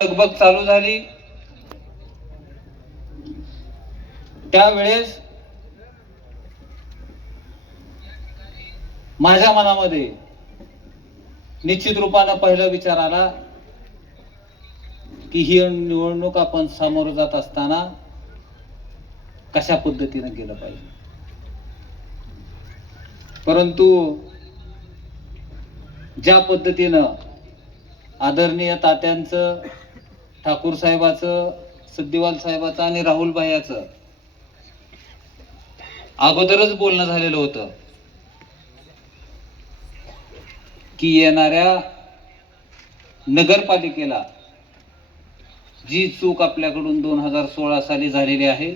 लगबग चालू झाली त्यावेळेस माझ्या मनामध्ये निश्चित रूपानं पहिला विचार आला की ही निवडणूक आपण सामोरं जात असताना कशा पद्धतीने गेलं पाहिजे. परंतु ज्या पद्धतीनं आदरणीय तात्यांचं, ठाकूर साहेबाचं, सद्दीवाल साहेबाचं आणि राहुल भाईचं अगोदरच बोलणं झालेलं होतं की येणाऱ्या नगरपालिकेला जी चूक आपल्याकडून 2016 साली झालेली आहे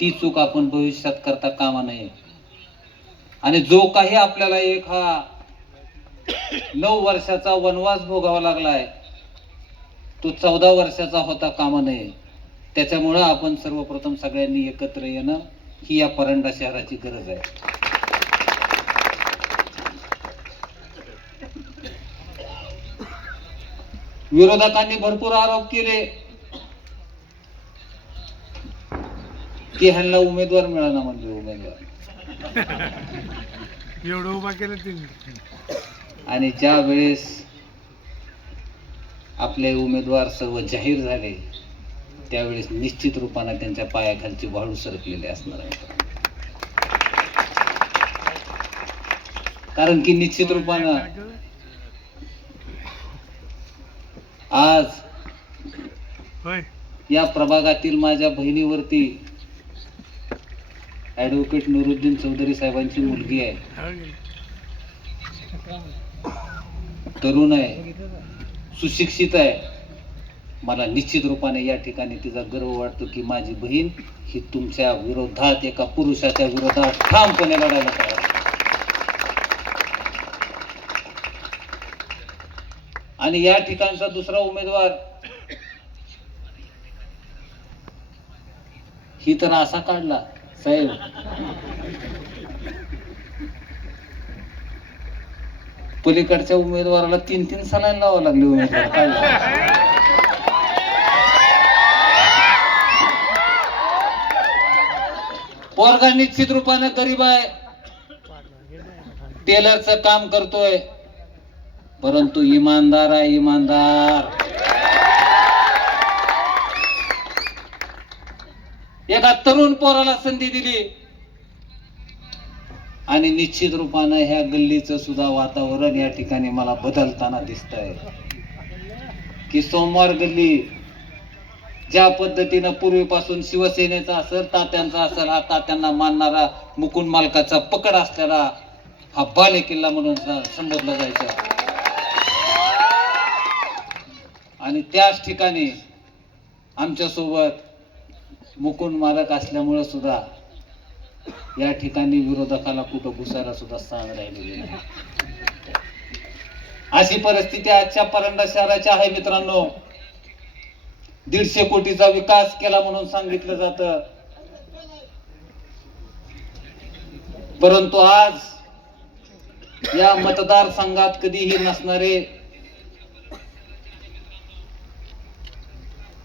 ती चूक आपण भविष्यात करता कामा नये आणि जो काही आपल्याला एक हा 9 वर्षाचा वनवास भोगावा लागलाय तो 14 वर्षाचा होता कामा नये. त्याच्यामुळं आपण सर्वप्रथम सगळ्यांनी एकत्र येणं ही या परंडा शहराची गरज आहे. विरोधकांनी भरपूर आरोप केले की ह्यांना उमेदवार मिळाला म्हणजे उमेदवार एवढं उभा केलं त्यांनी. आणि ज्या वेळेस आपले उमेदवार सर्व जाहीर झाले त्यावेळेस निश्चित रूपाने त्यांच्या पायाखालची वाळू सरकलेली असणार आहे. कारण की निश्चित रूपानं आज या प्रभागातील माझ्या बहिणीवरती ऍडव्होकेट नुरुद्दीन चौधरी साहेबांची मुलगी आहे, तरुण आहे, सुशिक्षित आहे. मला निश्चित रूपाने या ठिकाणी तिचा गर्व वाटतो की माझी बहीण ही तुमच्या विरोधात एका पुरुषाच्या विरोधात ठामपणे लढायला तयार आहे. आणि या ठिकाणचा दुसरा उमेदवार ही तर असा काढला साहेब, पलीकडच्या उमेदवाराला 3-3 सलाईन लावावं लागले उमेदवार काढला. पोरगा निश्चित रूपाने गरीब आहे, टेलरचं काम करतोय, परंतु इमानदार आहे, इमानदार. एका तरुण पोराला संधी दिली आणि निश्चित रूपानं ह्या गल्लीचं सुद्धा वातावरण या ठिकाणी मला बदलताना दिसतंय की सोमवार गल्ली ज्या पद्धतीनं पूर्वीपासून शिवसेनेचा असेल, तात्यांचा असेल, हा तात्यांना मानणारा मुकुंद मालकाचा पकड असलेला हा बाले किल्ला म्हणून संबोधला जायचा. आणि त्याच ठिकाणी आमच्या सोबत मुकुंद मालक असल्यामुळे सुद्धा या ठिकाणी विरोधकाला कुठं घुसायला सुद्धा स्थान राहिलेले नाही. अशी परिस्थिती आजच्या परंडा शहराची आहे मित्रांनो. 150 कोटीचा विकास केला म्हणून सांगितलं जातं, परंतु आज या मतदारसंघात कधीही नसणारे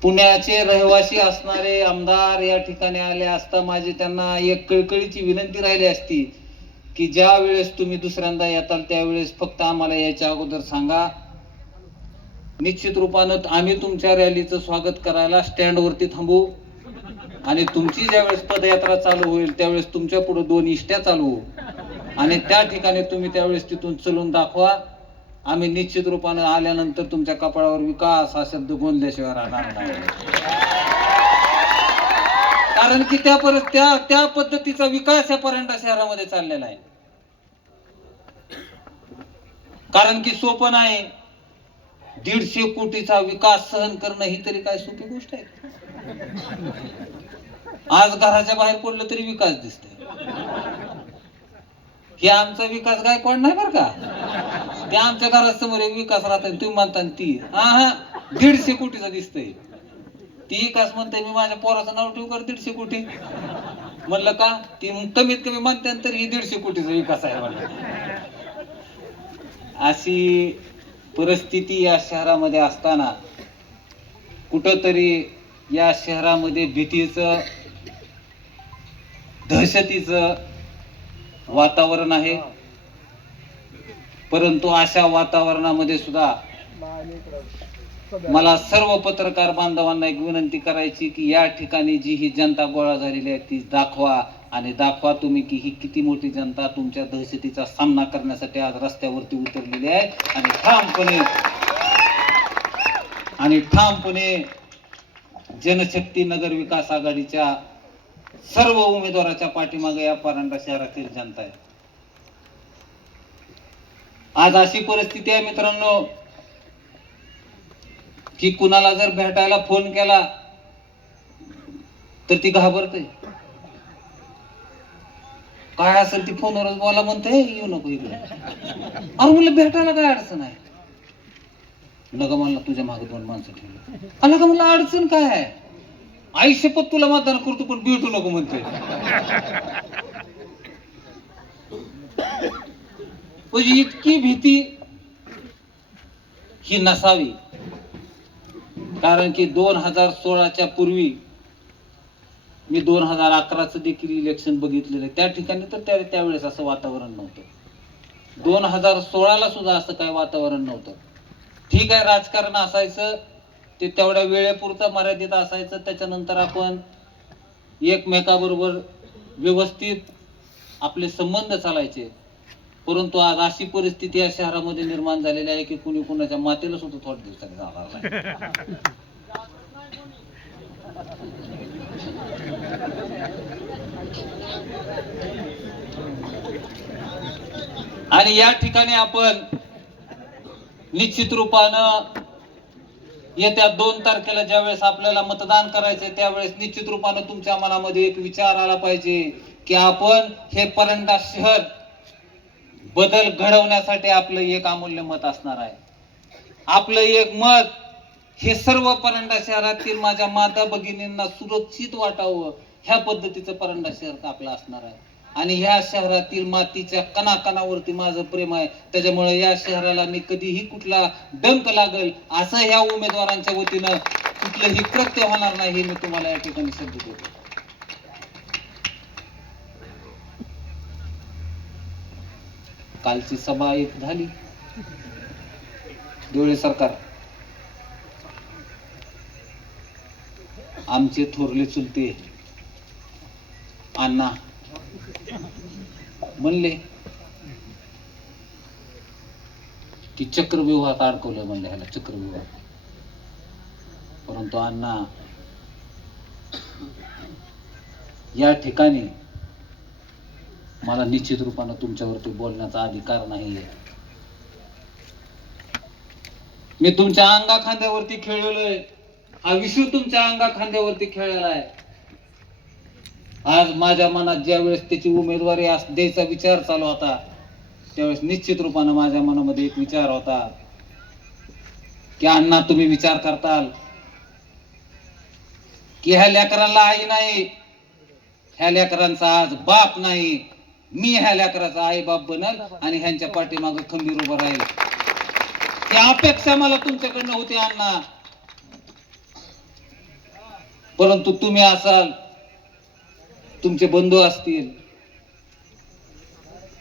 पुण्याचे रहिवासी असणारे आमदार या ठिकाणी आले असता माझी त्यांना एक कळकळीची विनंती राहिली असती की ज्या वेळेस तुम्ही दुसऱ्यांदा येताल त्यावेळेस फक्त आम्हाला याच्या अगोदर सांगा. निश्चित रूपानं आम्ही तुमच्या रॅलीचं स्वागत करायला स्टँडवरती थांबू आणि तुमची ज्यावेळेस पदयात्रा चालू होईल त्यावेळेस तुमच्या पुढे 2 इष्ट्या चालवू आणि त्या ठिकाणी तुम्ही त्यावेळेस तिथून चलून दाखवा. आम्ही निश्चित रूपाने आल्यानंतर तुमच्या कपाळावर विकास हा शब्द गोंदल्याशिवाय राहणार नाही. कारण की त्या पद्धतीचा विकास या परंडा शहरामध्ये चाललेला आहे. कारण की सोपं नाही, 150 कोटीचा विकास सहन करणं ही तरी काय सोपी गोष्ट आहे. आज घराच्या बाहेर पडलं तरी विकास दिसतोय. हे आमचा विकास गायकवाड नाही बरं का, ते आमच्या घरासमोर एक विकास राहतात तुम्ही म्हणता ती 150 कोटीचा दिसतोय. ती विकास म्हणते मी माझ्या पोराचं नाव ठेवू कर 150 कोटी म्हणलं का, ती कमीत कमी म्हणते तरी 150 कोटीचा विकास आहे म्हणलं. अशी परिस्थिती या शहरामध्ये असताना कुठंतरी या शहरामध्ये भीतीचं, दहशतीचं वातावरण आहे. परंतु अशा वातावरणामध्ये सुद्धा मला सर्व पत्रकार बांधवांना एक विनंती करायची की या ठिकाणी जी ही जनता गोळा झालेली आहे ती दाखवा, आणि दाखवा तुम्ही की ही किती मोठी जनता तुमच्या दहशतीचा सामना करण्यासाठी आज रस्त्यावरती उतरलेली आहे. आणि ठामपणे जनशक्ती नगर विकास आघाडीच्या सर्व उमेदवाराच्या पाठीमागे या परांडा शहरातील जनता आहे. आज अशी परिस्थिती आहे मित्रांनो की कुणाला जर भेटायला फोन केला तर ती घाबरते. काय असेल ती फोनवरच बोला म्हणते, येऊ नको इकडे. अरे म्हणलं भेटायला काय अडचण आहे? नका म्हणला तुझ्या मागे 2 माणसं ठेवली. आला का म्हणलं अडचण काय आहे? आई शपथ तुला मतदान करतो पण भेटू नको म्हणते. म्हणजे इतकी भीती ही नसावी. कारण की 2016च्या पूर्वी मी 2011चं देखील इलेक्शन बघितलेलं आहे. त्या ठिकाणी तर त्यावेळेस असं वातावरण नव्हतं. 2016ला सुद्धा असं काही वातावरण नव्हतं. ठीक आहे, राजकारण असायचं ते तेवढ्या वेळेपुरतं मर्यादित असायचं. त्याच्यानंतर आपण एकमेकाबरोबर व्यवस्थित आपले संबंध चालायचे. परंतु आज अशी परिस्थिती या शहरामध्ये निर्माण झालेली आहे की कुणी कुणाच्या मातेला सुद्धा थोड्या दिवसांनी जाणार नाही. आणि या ठिकाणी आपण निश्चित रूपानं येत्या 2 तारखेला ज्यावेळेस आपल्याला मतदान करायचंय त्यावेळेस निश्चित रूपानं तुमच्या मनामध्ये एक विचार आला पाहिजे की आपण हे परंडा शहर बदल घडवण्यासाठी आपलं एक अमूल्य मत असणार आहे. आपलं एक मत हे सर्व परंडा शहरातील माझ्या माता भगिनींना सुरक्षित वाटावं ह्या पद्धतीचं परंडा शहर आपलं असणार आहे. आणि ह्या शहरातील मातीच्या कणाकणावरती माझं प्रेम आहे. त्याच्यामुळे या शहराला मी कधीही कुठला डंक लागल असं ह्या उमेदवारांच्या वतीनं कुठलंही कृत्य होणार नाही हे मी तुम्हाला या ठिकाणी शब्द देतो. कालची सभा एक झाली डोळे सरकार, आमचे थोरले चुलते अण्णा म्हणले की चक्रव्यूहात अडकवलं, म्हणले ह्याला चक्रव्यूहात. परंतु अण्णा या ठिकाणी मला निश्चित रूपानं तुमच्यावरती बोलण्याचा अधिकार नाहीये. मी तुमच्या अंगा खांद्यावरती खेळलोय, हा विषय तुमच्या अंगा खांद्यावरती खेळलेला आहे. आज माझ्या मनात ज्या वेळेस त्याची उमेदवारी द्यायचा विचार चालू होता त्यावेळेस निश्चित रूपानं माझ्या मनामध्ये एक विचार होता की अण्णा तुम्ही विचार करताल की ह्या लेकरांना आई नाही, ह्या लेकरांचा आज बाप नाही, मी ह्या लेकराचा आई बाप बनल आणि ह्यांच्या पाठीमागे खंबीर उभं राहील. ही अपेक्षा मला तुमच्याकडनं होती अण्णा. परंतु तुम्ही असाल, तुमचे बंधू असतील,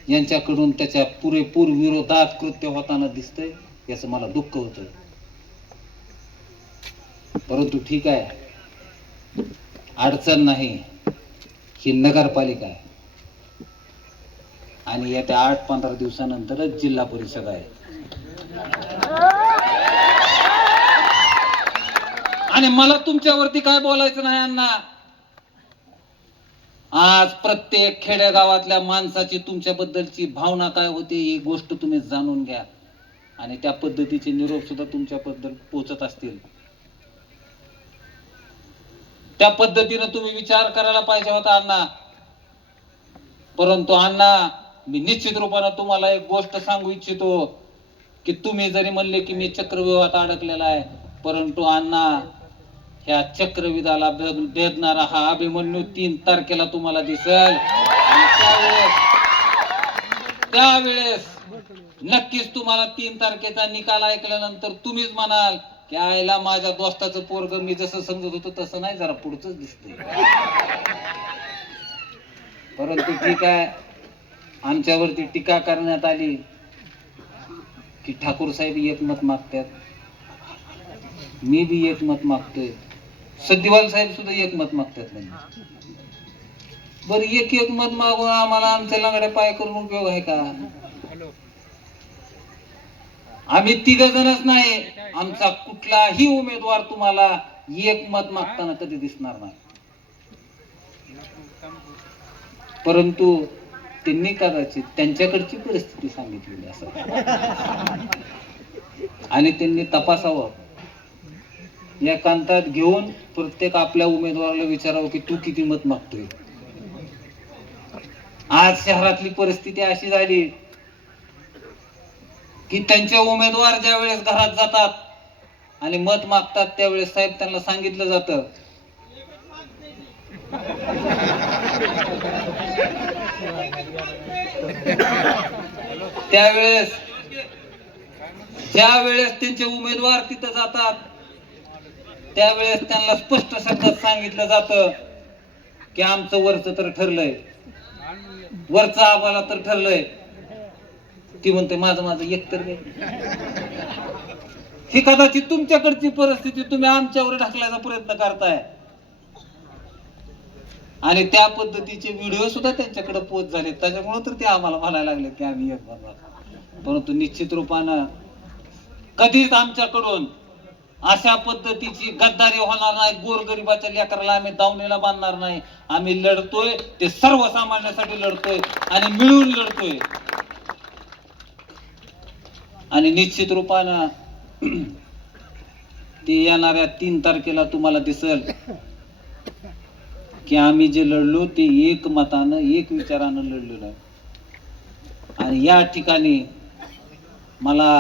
यांच्याकडून त्याच्या पुरेपूर विरोधात कृत्य होताना दिसतंय, याचं मला दुःख होतं. परंतु ठीक आहे, अडचण नाही, ही नगरपालिका आहे आणि येत्या 8-15 दिवसानंतरच जिल्हा परिषद आहे. आणि मला तुमच्यावरती काय बोलायचं नाही अण्णा. आज प्रत्येक खेडेगावातल्या माणसाची तुमच्याबद्दलची भावना काय होती ही गोष्ट तुम्ही जाणून घ्या आणि त्या पद्धतीचे निरोप सुद्धा तुमच्याबद्दल पोहोचत असतील. त्या पद्धतीने तुम्ही विचार करायला पाहिजे होता अण्णा. परंतु अण्णा मी निश्चित रूपानं तुम्हाला एक गोष्ट सांगू इच्छितो की तुम्ही जरी म्हणले की मी चक्रव्यूहात अडकलेला आहे, परंतु अण्णा ह्या चक्रव्यूहाला भेदणारा हा अभिमन्यू 3 तारखेला तुम्हाला दिसेल. त्यावेळेस नक्कीच तुम्हाला 3 तारखेचा निकाल ऐकल्यानंतर तुम्हीच म्हणाल की आईला माझ्या दोस्ताचं पोरग मी जसं समजत होतो तसं नाही, जरा पुढचंच दिसतंय. परंतु ठीक आहे, आमच्यावरती टीका करण्यात आली की ठाकूर साहेब एकमत मागतात. मी बी एकमत मागतोय, सद्दिवाल साहेब सुद्धा एकमत मागतात. म्हणजे बरं, एक मत मागून आम्हाला आमच्या लंगड्या पाय करून उपयोग आहे का? आम्ही तिघ जणच नाही, आमचा कुठलाही उमेदवार तुम्हाला एक मत मागताना कधी दिसणार नाही. परंतु त्यांनी कदाचित त्यांच्याकडची परिस्थिती सांगितलेली असेल आणि त्यांनी तपासावं, एकांतात घेऊन प्रत्येक आपल्या उमेदवाराला विचारावं की तू किती मत मागतोय. आज शहरातली परिस्थिती अशी झाली की त्यांचे उमेदवार ज्या वेळेस घरात जातात आणि मत मागतात त्यावेळेस साहेब त्यांना सांगितलं जातं त्यावेळेस ज्या वेळेस त्यांचे उमेदवार तिथं जातात त्यावेळेस त्यांना स्पष्ट शब्दात सांगितलं जातं की आमचं वरचं तर ठरलंय, वरचं आम्हाला तर ठरलंय. ती म्हणते माझं एक तर नाही. ही कदाचित तुमच्याकडची परिस्थिती तुम्ही आमच्यावर ढकलायचा प्रयत्न करताय आणि त्या पद्धतीचे व्हिडिओ सुद्धा त्यांच्याकडे पोस्ट झाले. त्याच्यामुळे तर ते आम्हाला म्हणायला लागले की आम्ही एक बनवा. परंतु निश्चित रूपानं कधीच आमच्याकडून अशा पद्धतीची गद्दारी होणार नाही. गोरगरिबाच्या लेकराला आम्ही दावणीला बांधणार नाही. आम्ही लढतोय ते सर्वसामान्यांसाठी लढतोय आणि मिळून लढतोय. आणि निश्चित रूपानं ते येणाऱ्या 3 तारखेला तुम्हाला दिसेल की आम्ही जे लढलो ते एक मतानं एक विचारानं लढलेलो आहे. आणि या ठिकाणी मला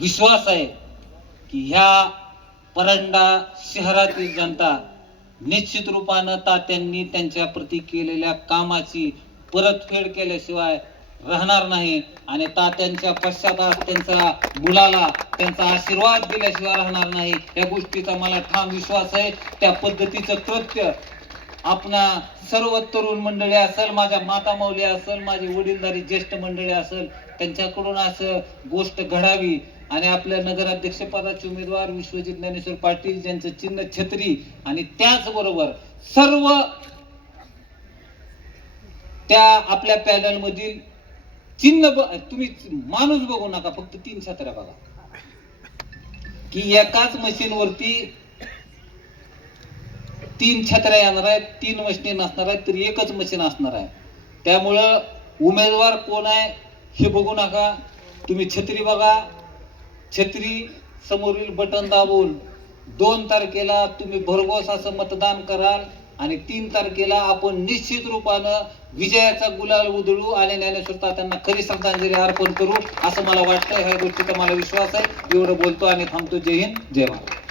विश्वास आहे की ह्या परंडा शहरातील जनता निश्चित रूपानं तात्यांनी त्यांच्या प्रती केलेल्या कामाची परतफेड केल्याशिवाय राहणार नाही आणि तात्यांच्या पश्चाताप त्यांच्या मुलाला त्यांचा आशीर्वाद दिल्याशिवाय राहणार नाही. या गोष्टीचा मला ठाम विश्वास आहे. त्या पद्धतीचं कृत्य आपणा सर्व तरुण मंडळी असेल, माझ्या माता माऊली असेल, माझी वडीलधारी ज्येष्ठ मंडळी असेल, त्यांच्याकडून असं गोष्ट घडावी आणि आपल्या नगराध्यक्ष पदाचे उमेदवार विश्वजित ज्ञानेश्वर पाटील ज्यांचं चिन्ह छत्री आणि त्याचबरोबर सर्व त्या आपल्या पॅनल मधील चिन्ह तुम्ही माणूस बघू नका, फक्त 3 छत्र्या बघा की एकाच मशीनवरती 3 छत्र्या येणार आहेत, 3 मशीन नसणार आहेत, तर एकच मशीन असणार आहे. त्यामुळं उमेदवार कोण आहे हे बघू नका, तुम्ही छत्री बघा. छत्री समोरील बटन दाबून 2 तारखेला तुम्ही भरघोस असं मतदान कराल आणि 3 तारखेला आपण निश्चित रूपानं विजयाचा गुलाल उधळू आणि ज्ञानेश्वर तात्यांना खरी श्रद्धांजली अर्पण करू असं मला वाटतं. ह्या गोष्टीचा मला विश्वास आहे. एवढं बोलतो आणि थांबतो. जय हिंद, जय महाराष्ट्र.